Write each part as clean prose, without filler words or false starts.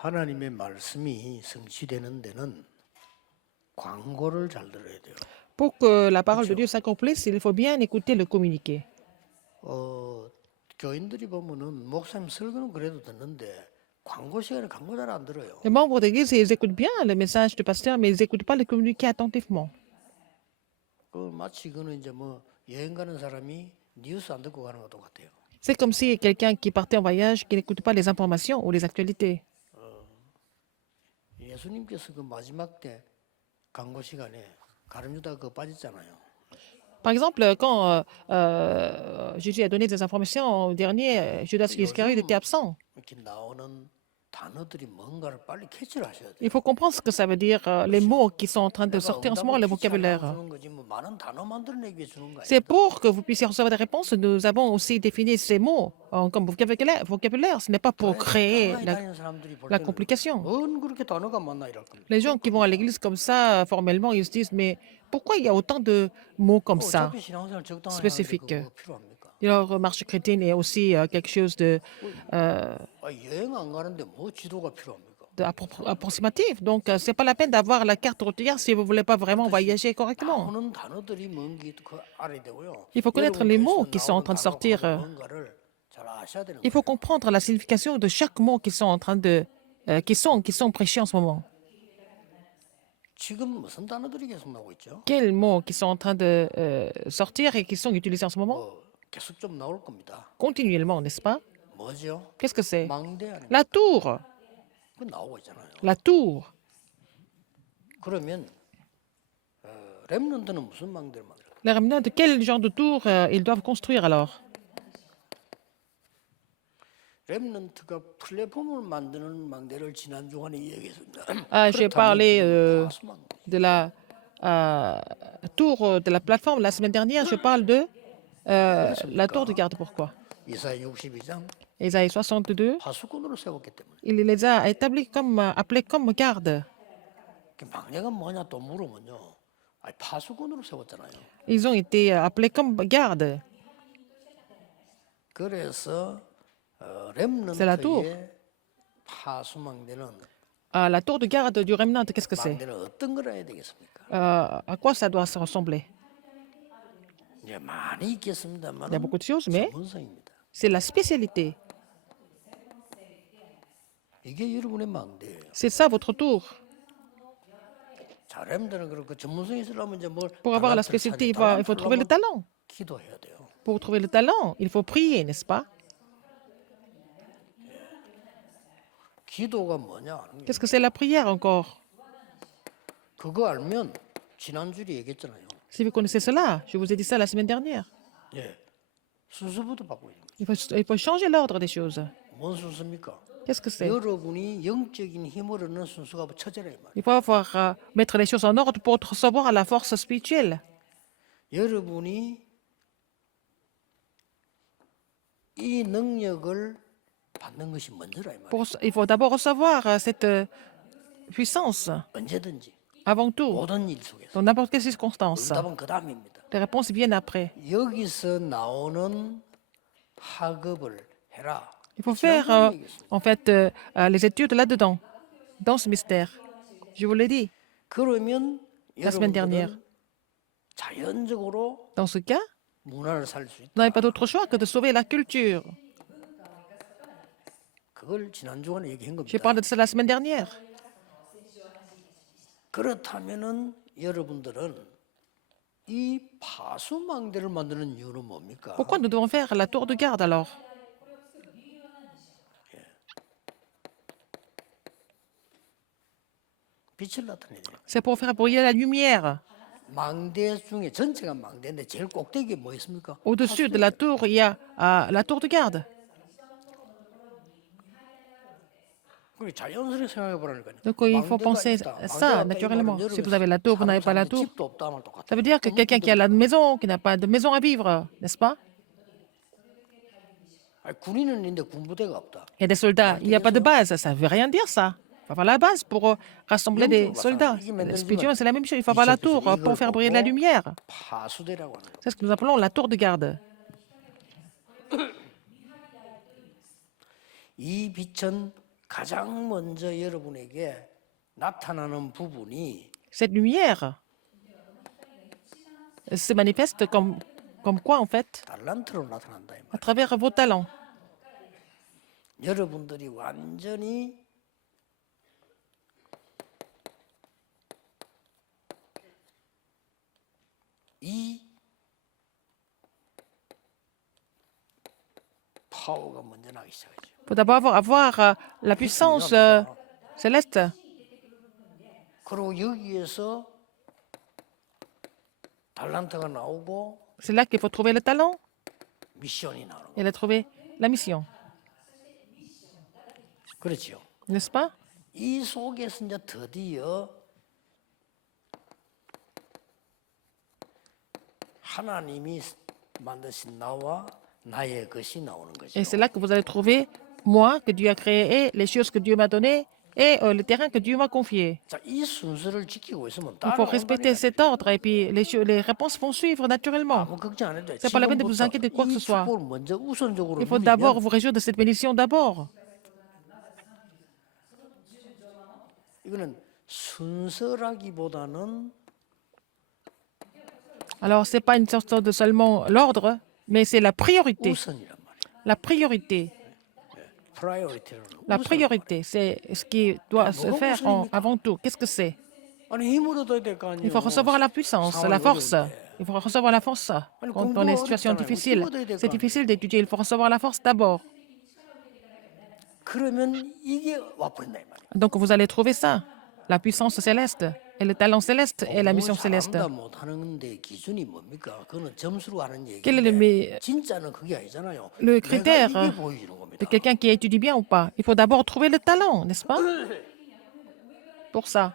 하나님의 말씀이 성취되는 데는 광고를 잘 들어야 돼요. Pour que la parole de 그렇죠? Dieu s'accomplisse, il faut bien écouter le communiqué. 교인들이 보면은 목사님 설교는 그래도 듣는데 광고 시간에 광고 잘 안 들어요. Les membres d'église, ils écoutent bien le message du pasteur, mais ils n'écoutent pas le communiqué attentivement. 그 마치 이거는 이제 뭐 여행 가는 사람이 뉴스 안 듣고 가는 것도 같아요. C'est comme si quelqu'un qui partait en voyage, qui n'écoute pas les informations ou les actualités. 예수님께서 그 마지막 때 광고 시간에 가룟유다 그 빠졌잖아요. Par exemple, quand Jésus a donné des informations au dernier, Judas Iscariote était absent. 이렇게 나오는 단어들이 뭔가를 빨리 캐치를 하셔야 돼요. Il faut comprendre ce que ça veut dire, les mots qui sont en train de 내가 sortir en ce moment, 응답을 le 캐치하려고 vocabulaire. 주는 거지 뭐 많은 단어 만들어내기 위해 주는 거 C'est 아니에요. pour que vous puissiez recevoir des réponses. Nous avons aussi défini ces mots comme vocabulaire. Ce n'est pas pour créer 가만히 다니는 사람들이 볼 la 때는 complication. 뭔 그렇게 단어가 많나 이럴 겁니다. Les gens qui vont à l'église comme ça, formellement, ils se disent, mais pourquoi il y a autant de mots comme ça, 어차피 신앙생활 적당히 하는데 spécifiques? 그거 필요합니까? Leur marche chrétienne est aussi quelque chose 여행 안 가는데 뭐 지도가 필요합니까? approximatif. Donc, ce n'est pas la peine d'avoir la carte routière si vous ne voulez pas vraiment voyager correctement. 나오는 단어들이 뭔지 그 알아야 되고요. Il faut connaître les mots qui sont en 나오는 train de 단어가 sortir. 뭔가를 잘 아셔야 되는 Il 거예요. faut comprendre la signification de chaque mot qui sont en train de, qui sont prêchés en ce moment. 지금 무슨 단어들이 계속 나오고 있죠? Quels mots qui sont en train de sortir et qui sont utilisés en ce moment? 계속 좀 나올 겁니다. Continuellement, n'est-ce pas? 뭐죠? Qu'est-ce que c'est? 망대 아닙니까? La tour. 그 나오고 있잖아요. La tour. 그러면 렘넌트는 무슨 망대를 만들까? Les remnants, de quel genre de tour ils doivent construire alors? 렘넌트가 플랫폼을 만드는 망대를 지난 주간에 이야기했습니다. J'ai parlé de la tour de la plateforme la semaine dernière. Je parle de la tour de garde. Pourquoi? 이사야 62장 Ésaïe 62, 파수꾼으로 세웠기 때문에. il les a établis comme, appelés comme garde. 그 망대가 뭐냐 또 물으면요. 아니, 파수꾼으로 세웠잖아요. Ils ont été appelés comme garde. 그래서 C'est la tour. 렘넌트의 파수망대는 La tour de garde du remnant, qu'est-ce que c'est? 망대는 어떤 걸 해야 되겠습니까? À quoi ça doit se ressembler? 이제 많이 있겠습니다만 Il y a beaucoup de choses, mais 전문성입니다. c'est la spécialité. 이게 여러분의 망대예요. C'est ça votre tour. 자, 렘들은 그렇고 전문성이 있으려면 이제 뭘 Pour avoir la spécialité, il faut trouver le talent. 기도해야 돼요. Pour trouver le talent, il faut prier, n'est-ce pas? 기도가 뭐냐 하는 게 Qu'est-ce que c'est la prière encore? 그거 알면 지난주에 얘기했잖아요. Si vous connaissez cela, je vous ai dit ça la semaine dernière. 예, 순서부터 바꿔야 됩니다. Il faut changer l'ordre des choses. 뭔 순서입니까? Qu'est-ce que c'est? 여러분이 영적인 힘을 얻는 순서가 첫째라 이 말이에요. Il faut avoir, mettre les choses en ordre pour recevoir la force spirituelle. 여러분이 이 능력을 받는 것이 먼저라 이 말이에요. Il faut d'abord recevoir cette puissance, 언제든지 avant tout, 모든 일 속에서 dans n'importe quelle circonstance. 응답은 그 다음입니다. Les réponses viennent après. 여기서 나오는 학업을 해라. Il faut faire, en fait, les études là-dedans, dans ce mystère. Je vous l'ai dit 그러면 la semaine dernière. 여러분들은 자연적으로 Dans ce cas, 문화를 살 수 vous 있다. n'avez pas d'autre choix que de sauver la culture. 그걸 지난 주간에 얘기한 J'ai 겁니다. parlé de ça la semaine dernière. 그렇다면은 여러분들은 이 파수망대를 만드는 이유는 뭡니까? Pourquoi nous devons faire la tour de garde alors? 빛을 나타내야 돼요. C'est pour faire briller la lumière. 망대 중에 전체가 망대인데 제일 꼭대기에 뭐 있습니까? Au-dessus de la tour, il y a la tour de garde. 그게 자연스럽게 생각해 보라니까요. Donc il faut penser ça naturellement. Si vous avez la tour, vous n'avez pas la tour. 집도 없다 하면 똑같아. Ça veut dire que quelqu'un qui a la maison, qui n'a pas de maison à vivre, n'est-ce pas? 군인은 있는데 군부대가 없다. Il y a des soldats, il n'y a pas de base. Ça ne veut rien dire ça. Il faut avoir la base pour rassembler des soldats. Spirituellement, c'est la même chose. Il faut avoir la tour pour faire briller la lumière. 파수대라고 하는 거예요. C'est ce que nous appelons la tour de garde. 이 빛은 가장 먼저 여러분에게 나타나는 부분이 Cette lumière se manifeste comme quoi, en fait? 달란트로 나타난다 이 À 말. travers vos talents. 여러분들이 완전히 이 파워가 먼저 나기 시작하죠. Il faut d'abord avoir la puissance céleste. 그리고 여기에서 달란트가 나오고 C'est là qu'il faut trouver le talent 미션이 나오는 et 거예요. là trouver la mission. 그렇죠. N'est-ce pas? 이 속에서 이제 드디어 하나님이 만드신 나와 나의 것이 나오는 거죠. Et c'est là que vous allez trouver moi, que Dieu a créé, les choses que Dieu m'a données et le terrain que Dieu m'a confié. 자, 이 순서를 지키고 있으면 Il faut respecter 따라온다니까. cet ordre et puis les réponses vont suivre naturellement. 아무 걱정 안 해도 돼. C'est pas la peine de vous 지금부터 inquiéter de quoi que ce 이 soit. 축복을 먼저 우선적으로 Il faut d'abord 누리면 vous réjouir de cette bénédiction d'abord. 이거는 순서라기보다는 Alors, ce n'est pas une sorte de seulement l'ordre, mais c'est la priorité. 우선이란 말이에요. La priorité. 프라이어리티라는 La 우선. priorité, c'est ce qui doit se faire avant tout. Qu'est-ce que c'est? 아니 힘을 얻어야 될 거 아니에요. Il faut recevoir la puissance, la force. Il faut recevoir la force quand on est en situation difficile. C'est difficile d'étudier, il faut recevoir la force d'abord. 그러면 이게 와버린다 이 말이에요. Donc vous allez trouver ça, la puissance céleste et le talent céleste et la mission céleste. 잘한다 못하는데 기준이 뭡니까? 그거는 점수로 하는 Quel est le, 얘기인데 진짜는 그게 아니잖아요. le 내가 critère 이게 보여주는 겁니다. de quelqu'un qui étudie bien ou pas? Il faut d'abord trouver le talent, n'est-ce pas? Pour ça.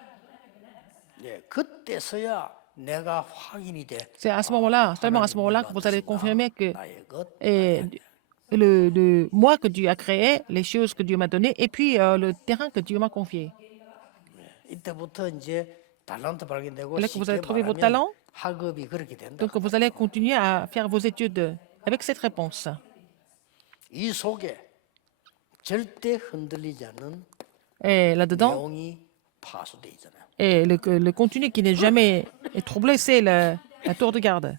예, 그때서야 내가 확인이 돼. C'est à ce moment-là, seulement à ce moment-là que vous allez confirmer que 나의 것, et le moi que Dieu a créé, les choses que Dieu m'a données, et puis le terrain que Dieu m'a confié. 이때부터 이제 달란트 발견되고 Et là que vous allez 쉽게 trouver vos 말하면 talents, 학업이 그렇게 된다. donc vous allez continuer à faire vos études avec cette réponse. 이 속에 절대 흔들리지 않는 Et là-dedans, 내용이 파수돼 있잖아요. et le contenu qui n'est jamais troublé, c'est la tour de garde,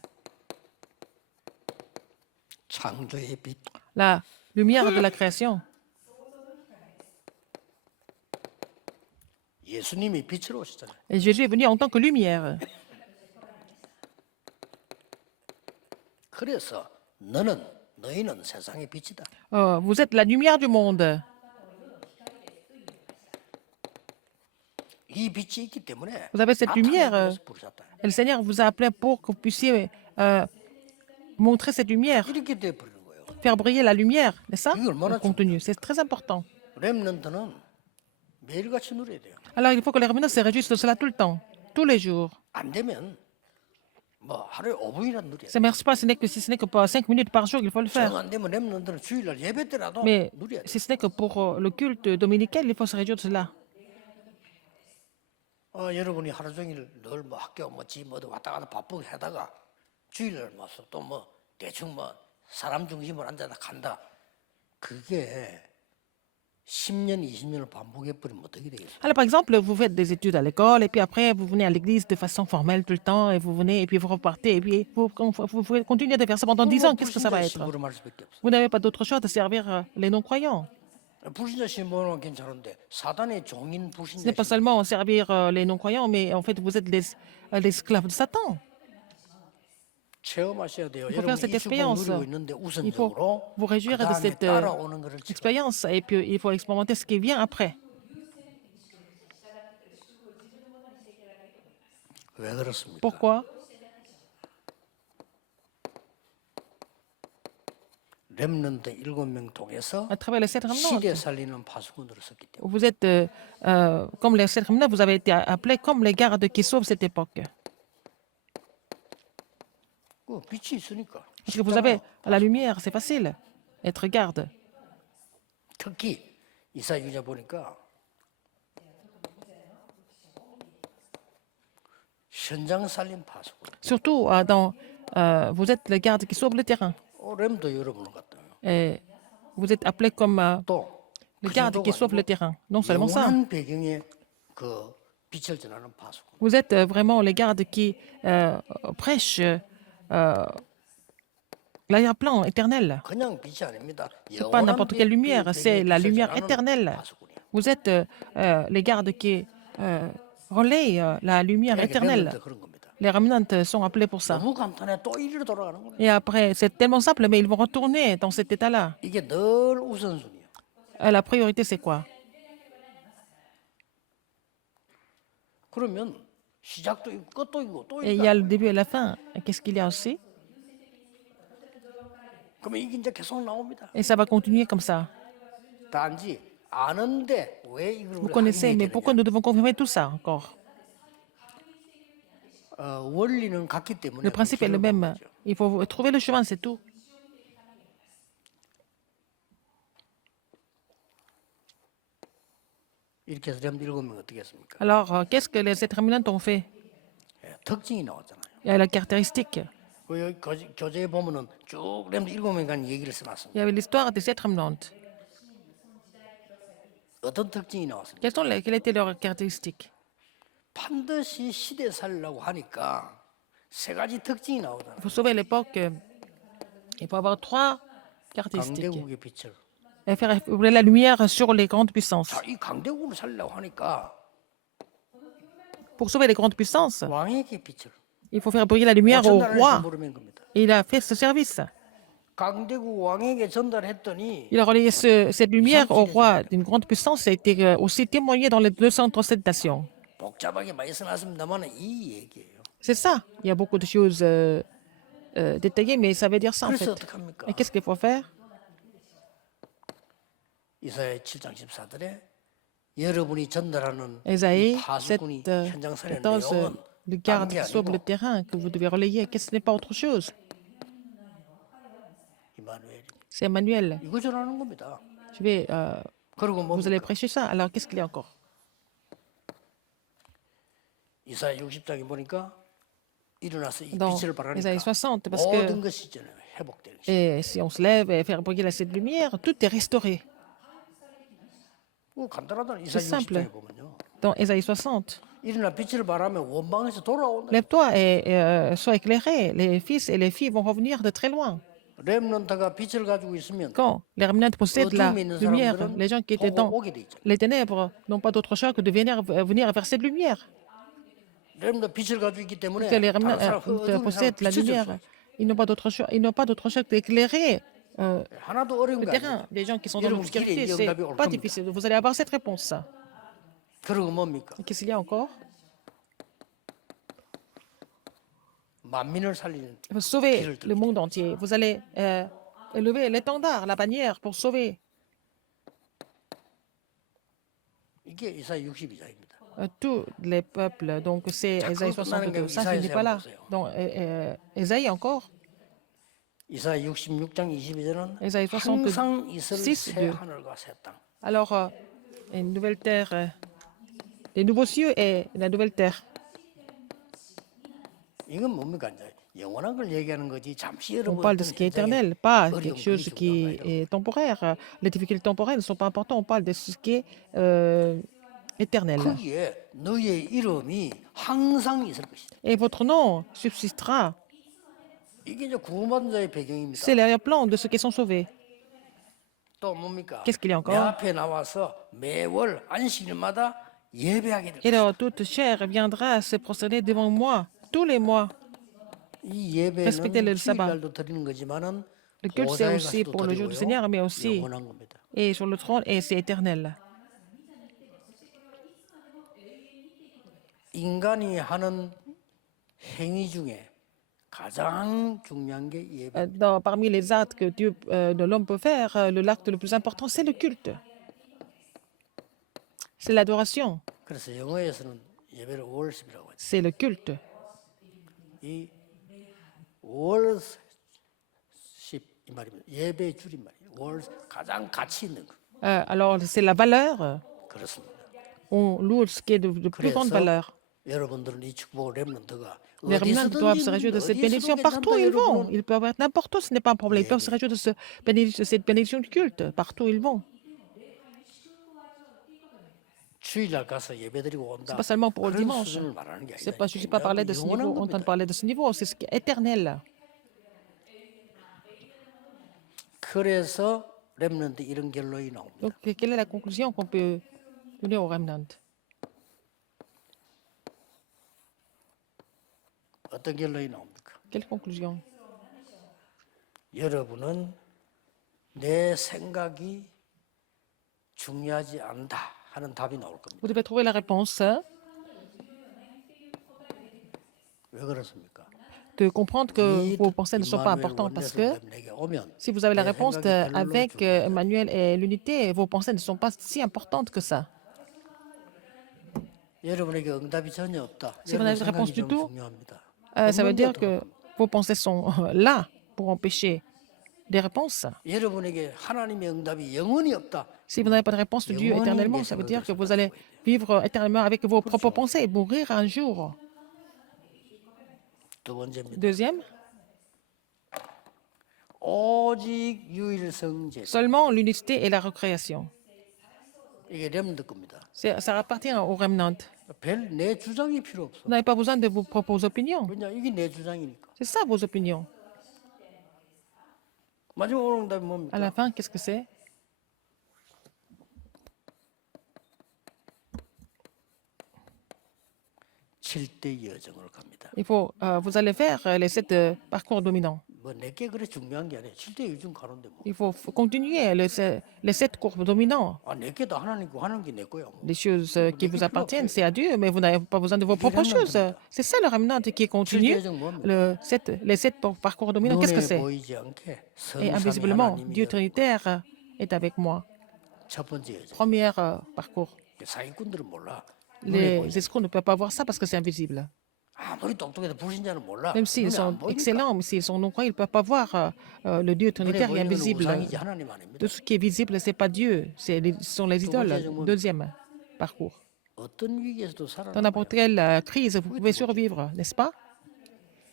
창조의 빛. la lumière de la création. 예수님이 빛으로 오셨잖아요. Et Jésus est venu en tant que lumière. 그래서 너희는 세상의 빛이다. Vous êtes la lumière du monde. 이 빛이 있기 때문에 Vous avez cette lumière. 나타내서 부르셨다. Et le Seigneur vous a appelé pour que vous puissiez montrer cette lumière, 이렇게 돼 버리는 거예요. faire briller la lumière, n'est-ce pas? Le contenu, c'est très important. 렘넌트는 매일같이 누려야 돼요. Alors, il faut que les remnants se réjouissent de cela tout le temps, tous les jours. 안 되면 뭐 하루에 5분이라도 누려야 Ça 돼요. ne marche pas, si ce n'est que pour 5 minutes par jour, il faut le faire. 정 안 되면 렘넌트는 주일날 예배 때라도 Mais 누려야 돼요. si ce n'est que pour le culte dominical, il faut se réjouir de cela. 여러분이 하루 종일 늘 뭐 학교 뭐집 어디 왔다 갔다 바쁘게 하다가 주일날 와서 또 뭐 대충 뭐 사람 중심으로 앉아서 간다. 그게 10년, 20년을 반복해 버리면 어떻게 되겠어요? Alors, par exemple, vous faites des études à l'école, et puis après, vous venez à l'église de façon formelle tout le temps, et vous venez, et puis vous repartez, et puis vous pouvez continuer de faire ça pendant 10 ans. Qu'est-ce que ça va être? 심부름할 수밖에 없어. Vous n'avez pas d'autre choix de servir les non-croyants. 불신자 신부는 괜찮은데 사단의 종인 Ce 불신자 n'est pas 신부. seulement servir les non-croyants, mais en fait, vous êtes les esclaves de Satan. 체험하셔야 돼요. Il faut faire 여러분 cette 이 축복을 expérience. 누리고 있는데 Il faut 우선적으로 vous réjouir de 그다음에 cette 따라오는 거를 지켜. expérience, et puis il faut expérimenter ce qui vient après. 왜 그렇습니까? Pourquoi? 렘넌트 7명 통해서 À travers les 7 remnants. 시대 살리는 파수꾼으로 썼기 때문에. Vous êtes comme les 7 remnants, vous avez été appelés comme les gardes qui sauvent cette époque. 그 빛이 있으니까. Parce que vous avez la lumière, c'est facile. Être garde. 특히 이사 유자 보니까 현장 살림 파수꾼. Surtout vous êtes les gardes qui sauvent le terrain. 렘도 여러분을 갖다. Et vous êtes appelés comme, 또 les 그 gardes 정도가 qui sauvent le 아니고 terrain. Non seulement ça. 영원한 배경에 그 빛을 전하는 파수꾼. Vous êtes vraiment les gardes qui prêchent l'arrière-plan éternel. 그냥 빛이 아닙니다. Ce n'est pas 영원한 n'importe quelle lumière, c'est la 빛을 lumière 전하는 éternelle. 파수꾼이야. Vous êtes les gardes qui relayent la lumière 그러니까 éternelle. 렘넌트 그런 겁니다. Les remnants sont appelés pour ça. 너무 간단해. 또 이리로 돌아가는 겁니다. Et après, c'est tellement simple, mais ils vont retourner dans cet état-là. 이게 늘 우선순위야. La priorité, c'est quoi? 그러면 시작도 있고 끝도 있고 또 Et il 있다. y a le début et la fin. Et qu'est-ce qu'il y a aussi? 그러면 이게 이제 계속 나옵니다. Et ça va continuer comme ça. 단지 아는데 왜 이걸 Vous 우리가 connaissez, 확인해야 mais 되느냐. pourquoi nous devons confirmer tout ça encore? 원리는 같기 때문에 Le principe est le 길을 même. 보는 거죠. Il faut trouver le chemin, c'est tout. 이렇게 해서 렘 읽으면 어떻게 했습니까? Alors, qu'est-ce que les êtres éminents ont fait? 예, 특징이 나왔잖아요. Il y a la caractéristique. 그 여기 교재에 보면은 쭉 렘 읽으면 간 얘기를 써놨습니다. Il y avait l'histoire des êtres éminents. 어떤 특징이 나왔습니까? Quelles étaient leurs caractéristiques? 반드시 시대 살려고 하니까 세 가지 특징이 나오잖아요. Il faut sauver l'époque. Il faut avoir trois caractéristiques. 강대국의 빛을. Et faire briller la lumière sur les grandes puissances. 자, 이 강대국을 살려고 하니까 Pour sauver les grandes puissances, 왕에게 빛을. il faut faire briller la lumière au 전달해서 roi. 물으면 겁니다. Et il a fait ce service. 강대국 왕에게 전달했더니 Il a relayé cette lumière au roi d'une grande puissance. Ça a été aussi témoigné dans les 237 nations. 복잡하게 많이 써놨습니다만 이 얘기예요. C'est ça. Il y a beaucoup de choses détaillées, mais ça veut dire ça en 그래서 fait. 어떡합니까? Et qu'est-ce qu'il faut faire? 이사야 7장 14절에 여러분이 전달하는 이 Ésaïe 파수꾼이 7, 현장선의 14, 내용은 le garde 딴게 qui sauve le 아니고 terrain que vous devez relayer. Qu'est-ce que ce n'est pas autre chose? 이마누엘 C'est Emmanuel. 이거 전하는 겁니다. Je vais, 그리고 vous allez 뭡니까? prêcher ça. Alors, qu'est-ce qu'il y a encore? 이사야 60장에 보니까 일어나서 이 Dans 빛을 발하니까 Ésaïe 60, parce 모든 que 것이 이제는 회복되는 것이. si on se lève et faire briller cette lumière, tout est restauré. 간단하다. 이사야 C'est simple. 60장에 보면요. Dans Ésaïe 60, 일어나 빛을 발하면 원방에서 돌아온다. lève-toi et sois éclairé. Les fils et les filles vont revenir de très loin. 렘넌트가 빛을 가지고 있으면 Quand les remnants possèdent la 어둠에 있는 lumière, 사람들은 les gens qui étaient 보고 dans 오게 돼 있잖아요. les ténèbres n'ont pas d'autre choix que de venir vers cette lumière. 렘넌트 빛을 가지고 있기 때문에 Que les 다른 remnants 사람 그 어둠의 사람 possèdent la lumière, 비춰줬어요. ils n'ont pas d'autre choix. Ils n'ont pas d'autre choix que d'éclairer 하나도 어려운 le 거 terrain. 아니에요. Des gens qui sont dans 여러분 l'obscurité, 길에 이 c'est 응답이 올 pas 겁니다. difficile. Vous allez avoir cette réponse. 그리고 뭡니까? Et qu'est-ce qu'il y a encore? 만민을 살리는 Il faut sauver le monde entier. Vous allez élever l'étendard, la bannière pour sauver 이게 이사야 62장입니다. tous les peuples. Donc c'est 자, Ésaïe 그거 끝나는 62. 게 Ça, je n'ai pas là. 보세요. Donc Ésaïe encore. 이사야 66장 22절은 Ésaïe 62, 항상 있을 6, 새 2. 하늘과 새 땅. Alors, une nouvelle terre, les nouveaux cieux et la nouvelle terre. 이건 뭡니까 이제 영원한 걸 얘기하는 거지 잠시 On 여러분 parle de ce qui est éternel, pas quelque chose qui est temporaire. Les difficultés temporaires ne sont pas importantes. On parle de ce qui est éternel. 거기에 너의 이름이 항상 있을 것이다. Et votre nom subsistera. 이게 이제 구원받은 자의 배경입니다. C'est l'arrière-plan de ceux qui sont sauvés. 또 뭡니까? Qu'est-ce qu'il y a 내 encore? 앞에 나와서 매월 안식일마다 예배하게 될 Et 것이다. alors, toute chair viendra se prosterner devant moi tous les mois. 이 예배는 respecter le sabbat. 주일날도 드리는 거지만은 Le culte, c'est 보좌에 aussi 가서도 pour le jour du 드리고요. Seigneur, mais aussi 영원한 겁니다. et sur le trône, et c'est éternel. 인간이 하는 행위 중에 가장 중요한 게 예배. Parmi les actes que de l'homme peut faire, l'acte le plus important, c'est le culte. C'est l'adoration. 그래서 영어에서는 예배를 월십이라고 하죠. C'est le culte. 이 월십 이 말입니다. 예배의 줄임말이에요. 월 가장 가치 있는 거. Alors, c'est la valeur. 그렇습니다. On loue ce qui est de plus grande 그래서 valeur. 여러분들은 이 축복 렘넌트가 Les remnants doivent se réjouir de cette bénédiction partout où ils vont. Ils peuvent être n'importe où, ce n'est pas un problème. Ils peuvent se réjouir de cette bénédiction du culte partout où ils vont. 주일날 가서 예배드리고 Ce 온다. n'est pas seulement pour le 그런 dimanche. 수준을 말하는 게 C'est 아니라 pas, je ne suis pas parler de ce niveau, en train de parler de ce niveau, c'est ce qui est éternel. 그래서 렘넌트 이런 결론이 나옵니다. Donc, quelle est la conclusion qu'on peut donner au remnant? 어떤 결론이 나옵니까? Quelle conclusion? 여러분은 내 생각이 중요하지 않다 하는 답이 나올 겁니다. Vous devez trouver la réponse 왜 그렇습니까? de comprendre que 이 vos pensées ne sont pas 임마누엘 importantes parce 원내에서 que 내게 오면 si vous avez la 내 réponse 생각이 별로 avec 중요하지 Emmanuel et l'unité, vos pensées ne sont pas si importantes que ça. 여러분에게 응답이 전혀 없다. Si vous n'avez 여러분 de réponse 생각이 du 좀 tout, 중요합니다. ça veut dire que vos pensées sont là pour empêcher des réponses. 여러분에게 하나님의 응답이 영원히 없다. Si vous n'avez pas de réponse de Dieu éternellement, ça veut dire que vous allez vivre éternellement avec vos propres pensées et mourir un jour. 두 번째입니다. Deuxième, 오직 유일성제. seulement l'unité et la recréation. 이게 렘드 겁니다. Ça appartient au remnant. 별 내 주장이 필요 없어. Vous n'avez pas besoin de vos propres opinions. 왜냐 이게 내 주장이니까. C'est ça vos opinions. 마지막 오늘 응답이 À 뭡니까? la fin, qu'est-ce que c'est? 칠대 여정을 갑니다. Vous allez faire les 7 parcours dominants. 뭐 내게 그래 중요한 게 아니에요. 칠대 여정 가는데 뭐. Il faut continuer les 7 courbes dominants. 아 내게도 하나님 거 하는 게 내 거야. 뭐. Les choses qui vous appartiennent, c'est à Dieu, mais vous n'avez pas besoin de vos propres choses. C'est ça le remnant qui continue. 칠대 여정 뭡니까? Les 7 parcours dominants, qu'est-ce que 눈에 c'est? 보이지 않게 Et 성삼위 invisiblement, 하나님이 Dieu Trinitaire est avec moi. 첫 번째 여정. Premier parcours. 사기꾼들은 몰라. Les escrocs ne peuvent pas voir ça parce que c'est invisible. 아무리 똑똑해도 불신자는 몰라. Même s'ils 눈에 sont 안 보이니까. excellents, mais s'ils sont non-croyants, ils ne peuvent pas voir le Dieu 눈에 Trinitaire et 보이는 건 invisible. 우상이지 하나님 아닙니다. Tout ce qui est visible, ce n'est pas Dieu, ce sont les idoles. Deuxième parcours. 어떤 위기에서도 살아. Dans n'importe quelle crise, vous pouvez survivre, n'est-ce pas?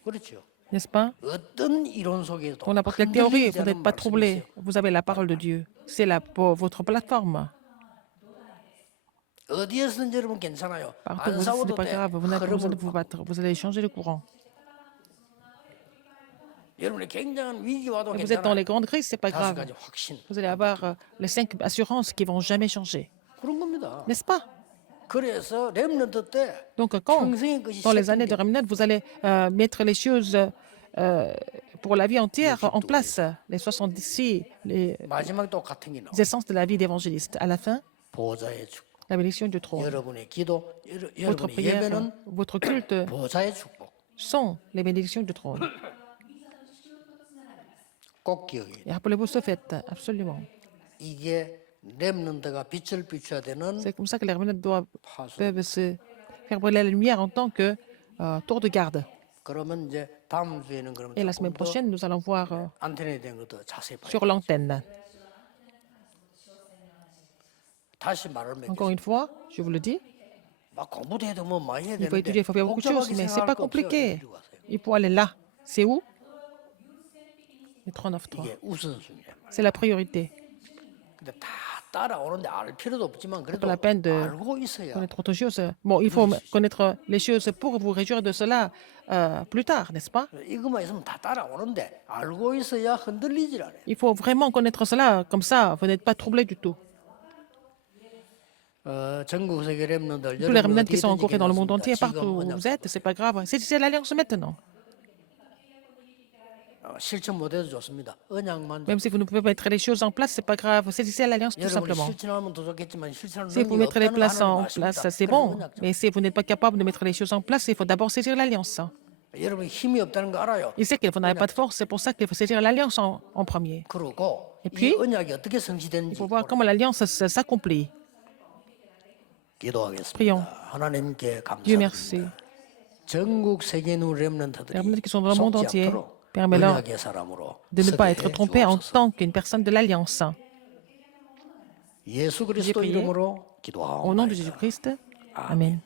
그렇죠. N'est-ce pas? 어떤 이론 속에도 Dans n'importe quelle théorie, 흔들리지 vous n'êtes 않은 pas 말씀이 troublé. 있어요. Vous avez la parole de Dieu. C'est votre plateforme. 어디에서든지 여러분 괜찮아요. Partout, 안 ce n'est 싸워도 pas 돼. grave. Vous n'avez pas besoin de 흐름을 vous battre. Vous allez changer le courant. 여러분이 굉장한 위기 와도 Et vous êtes dans 괜찮아요. les grandes crises, ce n'est pas 다섯 grave. 가지 확신. Vous allez avoir les 5 assurances qui ne vont jamais changer. 그런 겁니다. N'est-ce pas? 그래서 렘넌트 때 Donc, quand, 평생의 것이 dans les années de 세팅돼 remnant, vous allez mettre les choses pour la vie entière en place, les 66, les 마지막에 또 같은 게 나와요. essences de la vie d'évangéliste. À la fin, 보좌의 축복. la bénédiction du trône. 여러분의 기도, Votre 여러분의 prière, 예배는 votre culte 보좌의 축복. sont les bénédictions du trône. 꼭 기억해야 돼요. Et rappelez-vous ce fait, absolument. 이게 렘넌트가 빛을 비춰야 되는 C'est comme ça que les remnants 파수. peuvent se faire brûler la lumière en tant que tour de garde. 그러면 이제 다음 주에는 그러면 Et la 조금 semaine 더 prochaine, nous allons voir 안테나에 대한 것도 자세히 봐요. sur l'antenne. 다시 말을 맺겠습니다. Encore une fois, je vous le dis, 막 공부도 해도 뭐 많이 해야 il faut 되는데 étudier, il faut faire beaucoup de choses, 복잡하게 mais c'est 생각할 pas 거 없어요. compliqué. 이리 와서요. Il faut aller là. C'est où? Le 39.3. 이게 우선순위란 말이에요. C'est la priorité. 근데 다 따라오는데 알 필요도 없지만 그래도 la peine de 알고 있어야 Connaître autre chose. Bon, il faut connaître les choses pour vous réjouir de cela plus tard, n'est-ce pas? 이것만 있으면 다 따라오는데 알고 있어야 흔들리질 않아요. Il faut vraiment connaître cela, comme ça, vous n'êtes pas troublé du tout. 전국 세계 렘넌들 Tous les remnants qui sont encore dans le monde entier, partout où vous êtes, c'est pas grave. C'est l'alliance maintenant. 실천 못해도 좋습니다. 언약만 Même si vous ne pouvez pas mettre les choses en place, c'est pas grave. C'est l'alliance tout 여러분이 simplement. 실천하면 더 좋겠지만 실천을 Si vous 능력이 mettrez les 없다는 places 하나님 en 아십니다. place, c'est 그래서 bon. 언약 좀- Mais si vous n'êtes pas capable de mettre les choses en place, il faut d'abord saisir l'alliance. 여러분이 힘이 없다는 거 알아요. Il sait que vous n'avez pas de force, c'est pour ça qu'il faut saisir l'alliance en premier. 그러고 Et 이 puis, 언약이 어떻게 Il 성취되는지 faut voir comment l'alliance s'accomplit. 기도하겠습니다. Prions. 하나님께 Dieu merci. 감사합니다. 전국 세계 있는 Les 렘넌트들이 remnants qui sont dans le monde 속지 entier, 않도록 permets-leur 언약의 사람으로 de ne pas 서게 être trompé en 주옵소서. tant qu'une personne de l'alliance. 예수 그리스도 prié 이름으로 Au nom de 기도하옵나이다. Jésus-Christ, Amen.